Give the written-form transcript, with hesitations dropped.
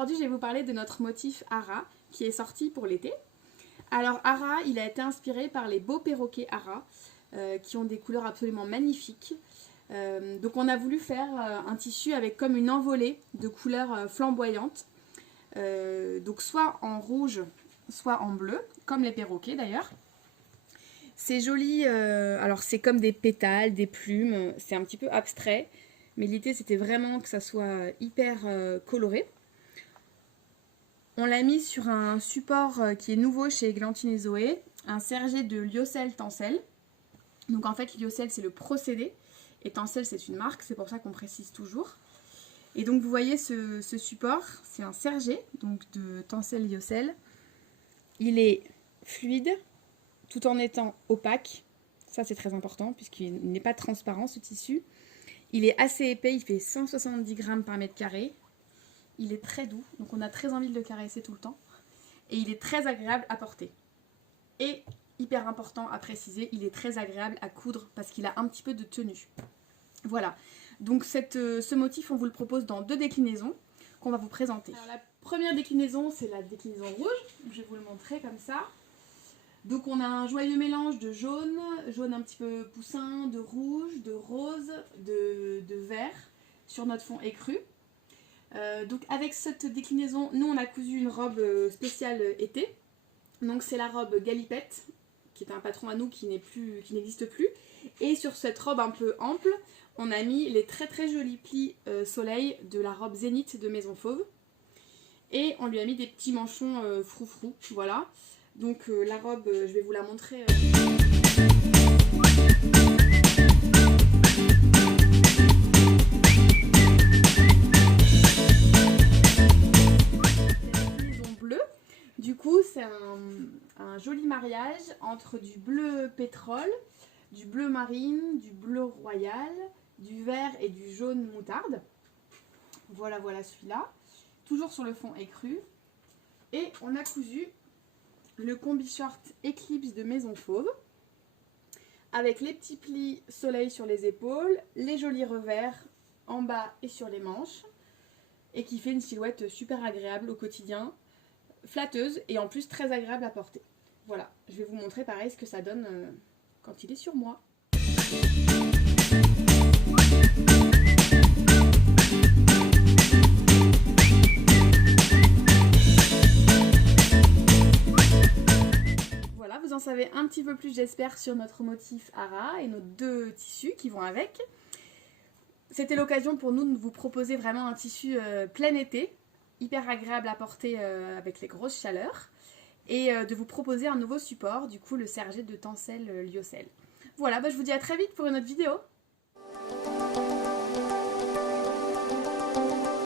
Aujourd'hui, je vais vous parler de notre motif Hara qui est sorti pour l'été. Alors Hara, il a été inspiré par les beaux perroquets Hara qui ont des couleurs absolument magnifiques. Donc on a voulu faire un tissu avec comme une envolée de couleurs flamboyantes. Donc soit en rouge, soit en bleu, comme les perroquets d'ailleurs. C'est joli, alors c'est comme des pétales, des plumes, c'est un petit peu abstrait. Mais l'idée c'était vraiment que ça soit hyper coloré. On l'a mis sur un support qui est nouveau chez Églantine et Zoé, un sergé de Lyocell Tencel. Donc en fait Lyocell c'est le procédé et Tencel c'est une marque, c'est pour ça qu'on précise toujours. Et donc vous voyez ce support, c'est un sergé donc de Tencel Lyocell. Il est fluide tout en étant opaque, ça c'est très important puisqu'il n'est pas transparent ce tissu. Il est assez épais, il fait 170 grammes par mètre carré. Il est très doux, donc on a très envie de le caresser tout le temps. Et il est très agréable à porter. Et, hyper important à préciser, il est très agréable à coudre parce qu'il a un petit peu de tenue. Voilà, donc ce motif, on vous le propose dans deux déclinaisons qu'on va vous présenter. Alors, la première déclinaison, c'est la déclinaison rouge. Je vais vous le montrer comme ça. Donc on a un joyeux mélange de jaune, jaune un petit peu poussin, de rouge, de rose, de vert sur notre fond écru. Donc avec cette déclinaison, nous on a cousu une robe spéciale été. Donc c'est la robe Galipette, qui est un patron à nous qui n'existe plus. Et sur cette robe un peu ample, on a mis les très très jolis plis soleil de la robe Zénith de Maison Fauve. Et on lui a mis des petits manchons froufrou, voilà. Donc la robe, je vais vous la montrer. Du coup, c'est un joli mariage entre du bleu pétrole, du bleu marine, du bleu royal, du vert et du jaune moutarde. Voilà, voilà celui-là. Toujours sur le fond écru. Et on a cousu le combi short Eclipse de Maison Fauve avec les petits plis soleil sur les épaules, les jolis revers en bas et sur les manches et qui fait une silhouette super agréable au quotidien, flatteuse et en plus très agréable à porter. Voilà, je vais vous montrer pareil ce que ça donne quand il est sur moi. Voilà, vous en savez un petit peu plus j'espère sur notre motif Hara et nos deux tissus qui vont avec. C'était l'occasion pour nous de vous proposer vraiment un tissu plein été, hyper agréable à porter avec les grosses chaleurs et de vous proposer un nouveau support, du coup le sergé de Tencel Lyocell. Voilà, je vous dis à très vite pour une autre vidéo.